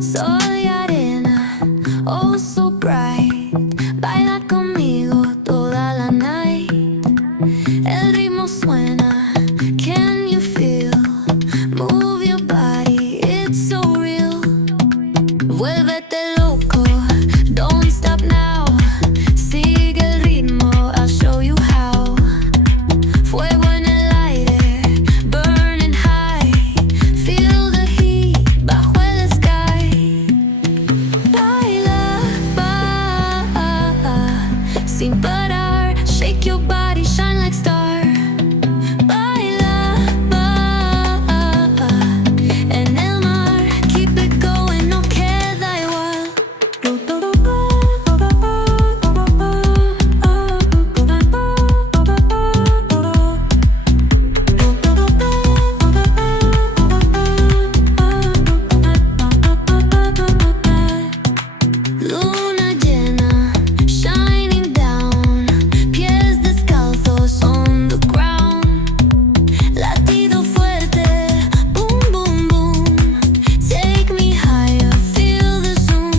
Sol y arena, oh so bright. Baila conmigo toda la night. El ritmo suena, can you feel? Move your body, it's so real. Vuélvete loco, don't stop now. Sigue el ritmo, I'll show you how. Fuego en el aire, burning high. Feel the heat bajo el sky. Baila, sin parar. Shake your body, shine like star. Baila, en el mar. Keep it going, no queda igual. Luna llena, shining down. Pies descalzos on the ground. Latido fuerte, boom, boom, boom. Take me higher, feel the zoom.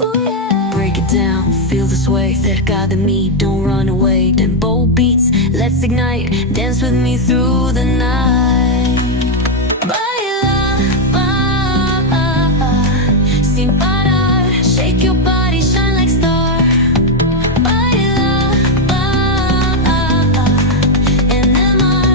Oh yeah. Break it down, feel the sway. Cerca de mí, don't run away. Tempo beats, let's ignite. Dance with me through the night.